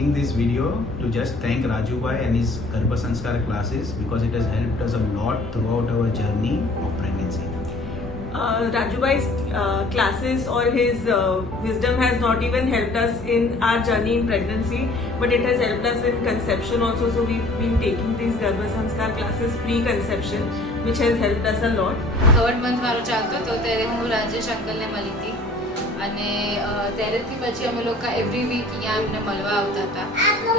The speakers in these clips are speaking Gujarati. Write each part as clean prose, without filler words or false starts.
making this video to just thank Raju Bhai and his Garbha Sanskar classes because it has helped us a lot throughout our journey of pregnancy. Raju Bhai's classes or his wisdom has not even helped us in our journey in pregnancy, but it has helped us in conception also. So we've been taking these Garbha Sanskar classes pre-conception, which has helped us a lot. Third month મારો ચાલતો હતો ત્યારે હું રાજેશ અંકલને મળી હતી અને ત્યારેથી પછી અમે લોકો એવરી વીક અહીંયા અમને મળવા આવતા હતા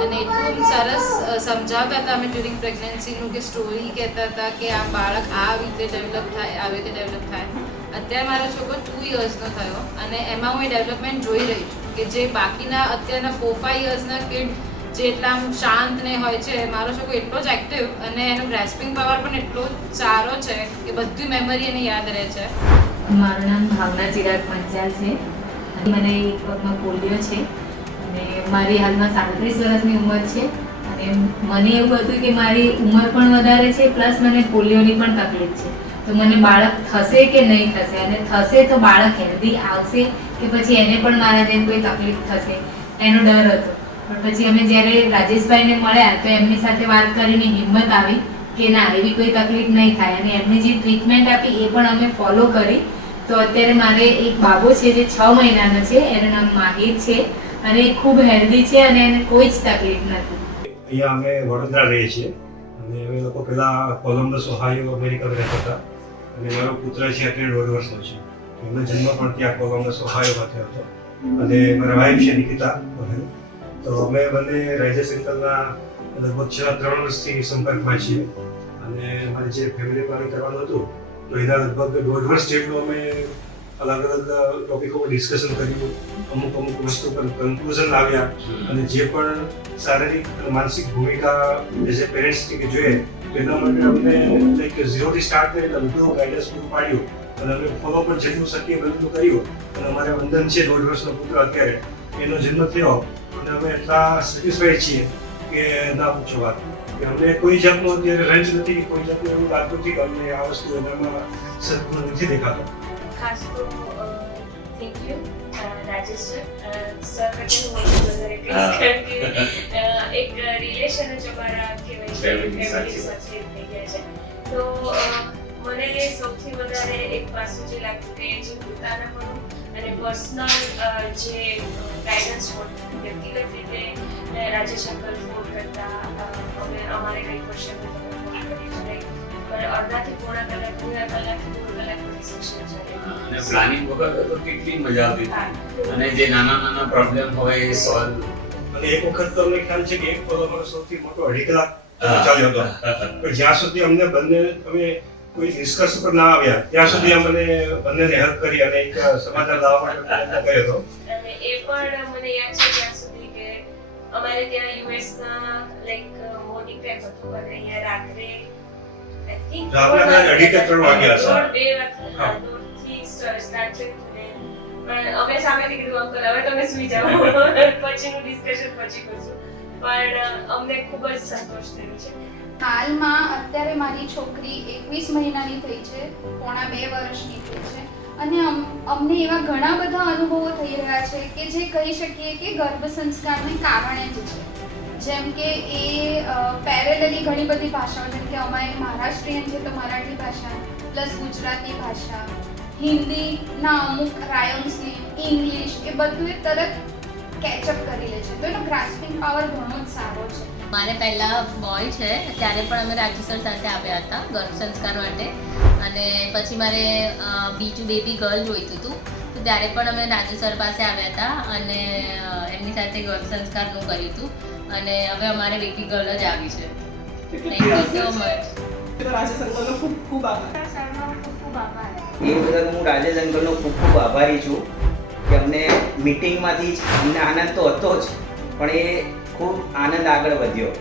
અને એટલું સરસ સમજાવતા હતા અમે ડ્યુરિંગ પ્રેગ્નન્સીનું કે સ્ટોરી કહેતા હતા કે આ બાળક આ રીતે ડેવલપ થાય આવી રીતે ડેવલપ થાય. અત્યારે મારો છોકરો 2 યર્સનો થયો અને એમાં હું એ ડેવલપમેન્ટ જોઈ રહી છું કે જે બાકીના અત્યારના 4-5 યર્સના કિડ જે એટલા આમ શાંત ને હોય છે, મારો છોકરો એટલો જ એક્ટિવ અને એનો ગ્રેસ્પિંગ પાવર પણ એટલો સારો છે કે બધી મેમરી એને યાદ રહે છે. મારું નામ ભાવના ચિરાગ પંચાલ છે. મને એક વખતમાં પોલિયો છે અને મારી હાલમાં 37 વર્ષની ઉંમર છે અને મને એવું હતું કે મારી ઉંમર પણ વધારે છે પ્લસ મને પોલિયોની પણ તકલીફ છે. તો મને બાળક થશે કે નહીં થશે અને થશે તો બાળક હેલ્ધી આવશે કે પછી એને પણ મારા જેમ કોઈ તકલીફ થશે એનો ડર હતો. પણ પછી અમે જ્યારે રાજેશભાઈને મળ્યા તો એમની સાથે વાત કરીને હિંમત આવી કે ના એવી કોઈ તકલીફ નહીં થાય અને એમને જે ટ્રીટમેન્ટ આપી એ પણ અમે ફોલો કરી. તો અત્યારે મારે એક બાબો છે જે 6 મહિનાનો છે, એનું નામ માહિર છે અને એ ખૂબ હેલ્ધી છે અને એને કોઈ જ તકલીફ નથી. અહીંયા અમે વડોદરા રહીએ છીએ અને અમે લોકો પહેલાં કોલમ્બસ ઓહાયો અમેરિકામાં રહેતા હતા અને મારો પુત્ર છે અત્યારે 1.5 વર્ષનો છે. એમનો જન્મ પણ ત્યાં કોલમ્બસ ઓહાયોમાં થયો હતો અને મારા વાઇફ છે નિકિતા. તો અમે બંને રાજેશ અંકલના લગભગ 3 વર્ષથી સંપર્કમાં છીએ અને અમારે જે ફેમિલી પ્લાનિંગ કરવાનું હતું તો એના લગભગ 1.5 વર્ષ જેટલું અમે અલગ અલગ ટોપિકો પર ડિસ્કશન કર્યું, અમુક વસ્તુ પર કન્ક્લુઝન લાવ્યા અને જે પણ શારીરિક માનસિક ભૂમિકા એઝ એ પેરેન્ટ્સની કે જોઈએ એના માટે અમને લાઈક 0 થી સ્ટાર્ટ કરી બધું ગાઈડન્સ પૂરું પાડ્યું અને અમે ફોલો પણ જેટલું શક્ય બધું કર્યું અને અમારે વંદન છે 1.5 વર્ષનો પુત્ર અત્યારે એનો જન્મ થયો અને અમે એટલા સેટિસ્ફાઈડ છીએ કે ના પૂછો વાત. અમને કોઈ જાતનો અત્યારે રંજ નથી, કોઈ જાતનું એવું લાગતું નથી કે અમને આ વસ્તુ એનામાં સદગુણ નથી દેખાતો. ખાસ તો થેન્ક યુ રાજેશ સર વચ્ચે હું વધારે કહીશ કારણ કે એક રિલેશન જ અમારા કહેવાય ફેમિલી સાથે થઈ ગયા છે. તો મને સૌથી વધારે એક પાસું જે લાગતું કે જે પોતાનાપણું અને પર્સનલ જે ગાઈડન્સ હોય વ્યક્તિગત રીતે રાજેશ અંકલ ફોન કરતા અમે અમારે કંઈ ક્વેશ્ચન હોય તો ફોન કરી શકાય પણ અડધાથી પોણા કલાક 2 કલાકથી 3 કલાકની સેશન ચાલે અને પ્લાનિંગ વગર તો કેટલી મજા આવતી હતી અને જે નાના પ્રોબ્લેમ હોય એ સોલ્વ. અને એક વખત તો અમને ખ્યાલ છે કે એક પગ અમારો સૌથી મોટો 2.5 કલાક ચાલ્યો હતો પણ જ્યાં સુધી અમને બંને અમે કોઈ નિષ્કર્ષ પર ના આવ્યા ત્યાં સુધી અમને બંનેને હેલ્પ કરી અને એક સમાધાન લાવવા માટે પ્રયત્ન કર્યો હતો. અને એ પણ મને યાદ છે ત્યાં સુધી કે અમારે ત્યાં યુએસ ના લાઈક મોર્નિંગ ટાઈમ હતું અને અહીંયા રાત્રે આઈ થિંક 2:30 વાગ્યા હશે. 2:30 સ્ટાર્ટ થયું પણ અમે સામેથી કીધું અંકલ હવે તમે સુઈ જાઓ પછીનું ડિસ્કશન પછી કરશું પણ અમને ખૂબ જ સંતોષ થયો છે. હાલમાં અત્યારે મારી છોકરી 21 મહિનાની થઈ છે, પોણા 2 વર્ષની થઈ છે અને અમને એવા ઘણા બધા અનુભવો થઈ રહ્યા છે કે જે કહી શકીએ કે ગર્ભ સંસ્કારને કારણે જ છે. જેમ કે એ પેરેલલી ઘણી બધી ભાષાઓ જેમ કે અમારે મહારાષ્ટ્રીયન છે તો મરાઠી ભાષા પ્લસ ગુજરાતી ભાષા, હિન્દીના અમુક રાયોન્સને, ઇંગ્લિશ એ બધું એ તરત કેચઅપ કરી લે છે તો એનો ગ્રાસ્પિંગ પાવર ઘણો જ સારો છે. મારે પહેલાં બોય છે ત્યારે પણ અમે રાજુ સર સાથે આવ્યા હતા ગર્ભ સંસ્કાર માટે અને પછી મારે બીજું બેબી ગર્લ જોઈતું હતું તો ત્યારે પણ અમે રાજુ સર પાસે આવ્યા હતા અને એમની સાથે ગર્ભ સંસ્કારનું કર્યું હતું અને હવે અમારે બેબી ગર્લ જ આવી છે. Thank you so much. Rajesh અંકલનો ખૂબ ખૂબ આભાર. એ બદલ હું રાજેશ અંકલનો ખૂબ ખૂબ આભારી છું કે અમને મીટિંગમાંથી જ અમને આનંદ તો હતો જ પણ એ ખૂબ આનંદ આગળ વધ્યો.